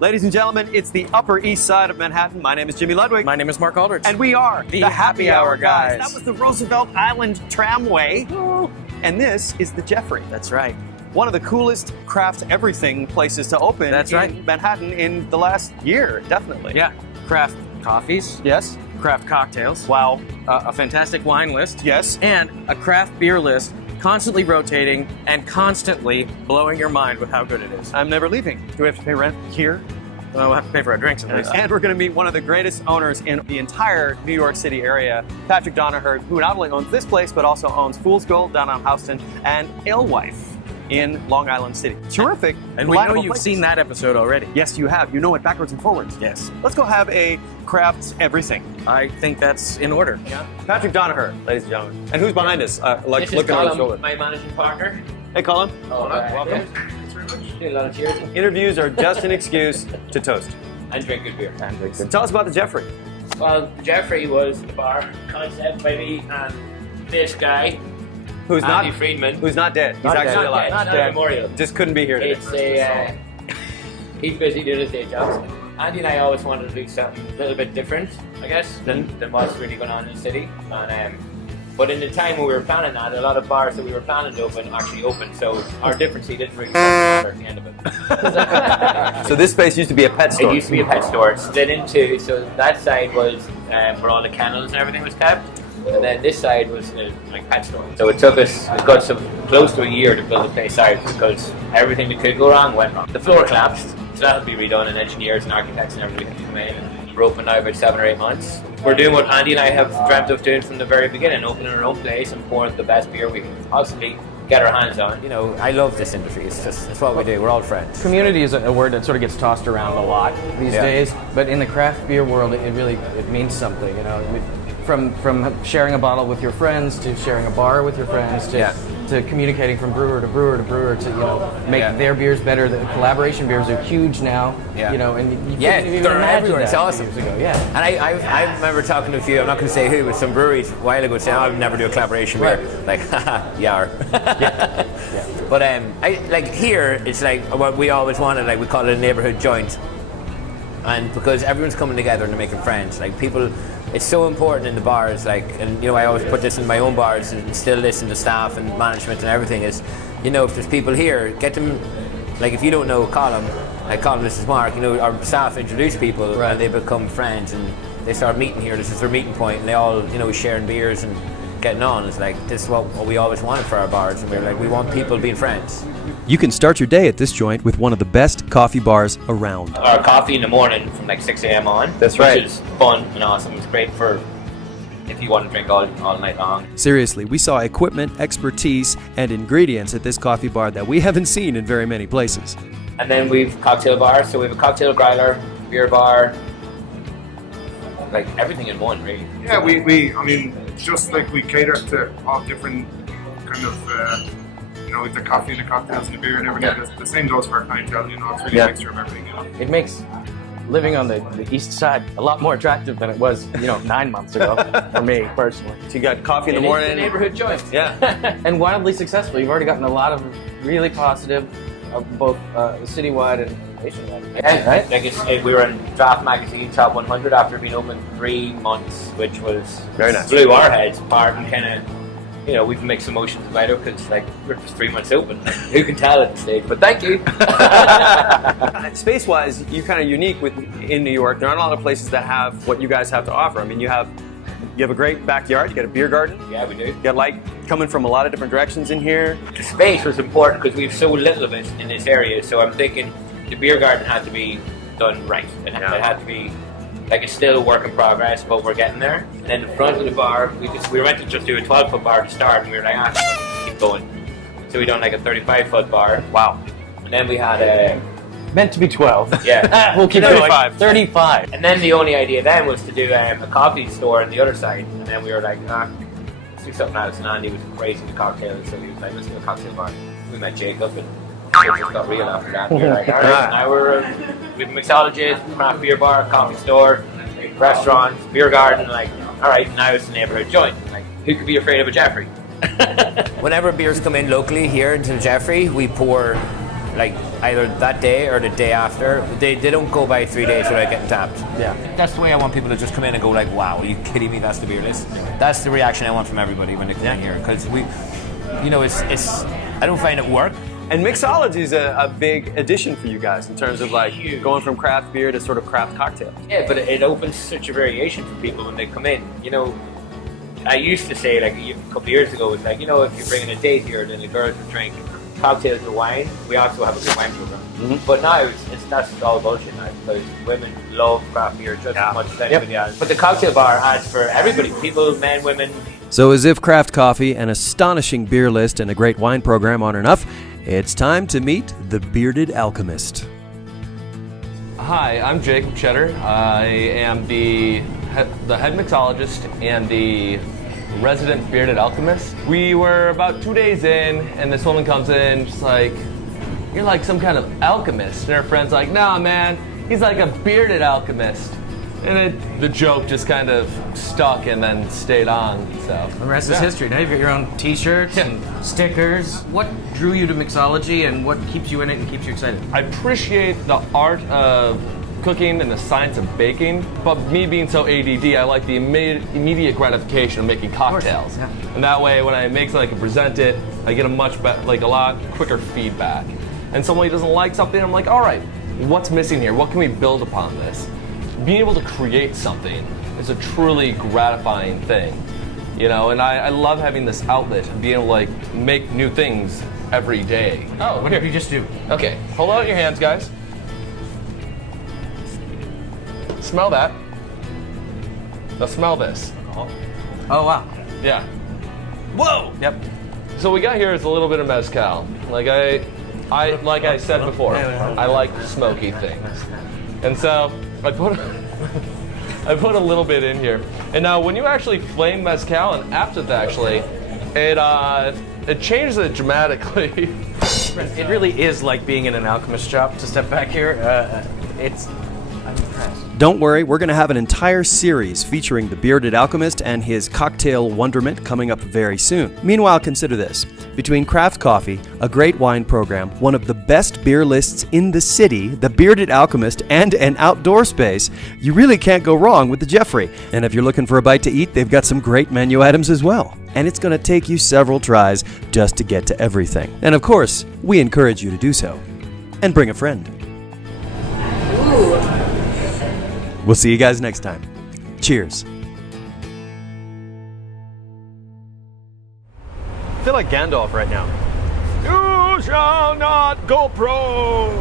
Ladies and gentlemen, it's the Upper East Side of Manhattan. My name is Jimmy Ludwig. My name is Mark Aldrich. And we are the Happy Hour guys. That was the Roosevelt Island Tramway. And this is the Jeffrey. That's right. One of the coolest craft everything places to open in Manhattan in the last year, definitely. Yeah. Craft coffees. Yes. Craft cocktails. Wow. A fantastic wine list. Yes. And a craft beer list, constantly rotating and constantly blowing your mind with how good it is. I'm never leaving. Do we have to pay rent here? Well, we'll have to pay for our drinks at least. And we're going to meet one of the greatest owners in the entire New York City area, Patrick Donaher, who not only owns this place, but also owns Fool's Gold down on Houston and Alewife in Long Island City. Terrific. And we know you've seen that episode already. Yes, you have. You know it backwards and forwards. Yes. Let's go have a crafts everything. I think that's in order. Yeah. Patrick Donaher, ladies and gentlemen. And who's behind us? This is Colin, my managing partner. Hey, Colin. Oh, welcome. Thanks very much. Do a lot of cheers. Interviews are just an excuse to toast. And drink good beer. So tell us about the Jeffrey. Well, Jeffrey was the bar concept by me and this guy, who's Andy Friedman. Who's not dead. He's actually alive. Not dead. Memorial. Just couldn't be here today. It's a, he's busy doing his day jobs. Andy and I always wanted to do something a little bit different, I guess, than what's really going on in the city. And, but in the time when we were planning that, a lot of bars that we were planning to open actually opened, so our difference didn't really matter at the end of it. So this space used to be a pet store? It used to be a pet store. It split into, so that side was where all the kennels and everything was kept, and then this side was like pet store. So it took us, it got some close to a year to build the place out because everything that could go wrong went wrong. The floor collapsed, so that had to be redone, and engineers and architects and everybody had to come in. And we're open now about 7 or 8 months. We're doing what Andy and I have dreamt of doing from the very beginning, opening our own place and pouring the best beer we can possibly get our hands on. You know, I love this industry. It's what we do. We're all friends. Community is a word that sort of gets tossed around a lot these days, but in the craft beer world, it means something. You know, from sharing a bottle with your friends to sharing a bar with your friends to communicating from brewer to brewer to brewer to make their beers better. The collaboration beers are huge now. Yeah. You know, and you they're everywhere. It's awesome. Years ago. Yeah. And I remember talking to a few. I'm not going to say who, but some breweries a while ago saying, "I would never do a collaboration beer." Like, haha, yeah. But I like here. It's like what we always wanted. Like we call it a neighborhood joint, and because everyone's coming together and they're making friends. Like people. It's so important in the bars, like, and you know, I always put this in my own bars and instill this in the staff and management and everything is, you know, if there's people here, get them, like if you don't know Colin, like Colin, this is Mark, you know, our staff introduce people and they become friends and they start meeting here, this is their meeting point and they all, you know, sharing beers and getting on. It's like, this is what we always wanted for our bars and we're like, we want people being friends. You can start your day at this joint with one of the best coffee bars around. Our coffee in the morning from like 6 a.m. on. That's right. Which is fun and awesome. It's great for if you want to drink all night long. Seriously, we saw equipment, expertise, and ingredients at this coffee bar that we haven't seen in very many places. And then we've cocktail bars, so we have a cocktail growler, beer bar, like everything in one, really. Yeah, I mean, just like we cater to all different kind of, you know, with the coffee and the cocktails and the beer and everything. Yeah. The same goes for our clientele, you know, it's really a mixture of everything, you know. It makes living on the east side a lot more attractive than it was, 9 months ago for me personally. So you got coffee in the morning. It's the neighborhood joint. Yeah. And wildly successful. You've already gotten a lot of really positive, both citywide and nationwide. Yeah, right? Like we were in Draft Magazine Top 100 after being open 3 months, which was very nice. Blew our heads apart and kind of, we've mixed emotions about it because like we're just 3 months open. Who can tell at this stage? But thank you. Space-wise, you're kind of unique in New York. There aren't a lot of places that have what you guys have to offer. I mean, you have a great backyard. You got a beer garden. Yeah, we do. You got light coming from a lot of different directions in here. The space was important because we have so little of it in this area. So I'm thinking the beer garden had to be done right. It had to be. Like it's still a work in progress, but we're getting there. And then the front of the bar, we were meant to just do a 12-foot bar to start, and we were like, keep going. So we done like a 35-foot bar. Wow. And then we had a... Meant to be 12. Yeah. We'll keep 35. 35. And then the only idea then was to do a coffee store on the other side. And then we were like, let's do something else. And Andy was crazy with cocktails, so he was like, let's do a cocktail bar. We met Jacob, and it just got real after that. We were like, all right, now we have a mixologist, craft beer bar, coffee store, restaurant, beer garden. Like, all right, now it's a neighborhood joint. Like, who could be afraid of a Jeffrey? Whenever beers come in locally here into Jeffrey, we pour like either that day or the day after. They don't go by 3 days without getting tapped. Yeah. That's the way I want people to just come in and go like, wow, are you kidding me? That's the beer list. That's the reaction I want from everybody when they come in here, because it's I don't find it work. And mixology is a big addition for you guys in terms of like going from craft beer to sort of craft cocktail. Yeah, but it opens such a variation for people when they come in. You know, I used to say like a couple of years ago, it's like, you know, if you're bringing a date here, then the girls would drink cocktails and wine. We also have a good wine program. But now that's all bullshit now, because women love craft beer just as much as anybody else. But the cocktail bar adds for everybody, people, men, women. So as if craft coffee, an astonishing beer list, and a great wine program aren't enough, it's time to meet the Bearded Alchemist. Hi, I'm Jacob Cheddar. I am the head mixologist and the resident Bearded Alchemist. We were about 2 days in, and this woman comes in, just like, "You're like some kind of alchemist." And her friend's like, "Nah, man, he's like a bearded alchemist." And the joke just kind of stuck and then stayed on. So The rest is history. Now you've got your own T-shirts and stickers. What drew you to mixology, and what keeps you in it and keeps you excited? I appreciate the art of cooking and the science of baking, but me being so ADD, I like the immediate gratification of making cocktails. Yeah. And that way, when I make something, I can present it, I get a a lot quicker feedback. And somebody doesn't like something, I'm like, all right, what's missing here? What can we build upon this? Being able to create something is a truly gratifying thing, you know. And I love having this outlet and being able to like make new things every day. Oh, what did you just do? Okay, hold out your hands, guys. Smell that. Now smell this. Oh, wow. Yeah. Whoa! Yep. So what we got here is a little bit of mezcal. Like I said before, I like smoky things, and so I put a little bit in here. And now when you actually flame mezcal and absinthe, actually, it changes it dramatically. It really is like being in an alchemist shop. To step back here, I'm impressed. Don't worry, we're going to have an entire series featuring the Bearded Alchemist and his cocktail wonderment coming up very soon. Meanwhile, consider this. Between craft coffee, a great wine program, one of the best beer lists in the city, the Bearded Alchemist, and an outdoor space, you really can't go wrong with the Jeffrey. And if you're looking for a bite to eat, they've got some great menu items as well. And it's going to take you several tries just to get to everything. And of course, we encourage you to do so. And bring a friend. We'll see you guys next time. Cheers. I feel like Gandalf right now. You shall not go prone.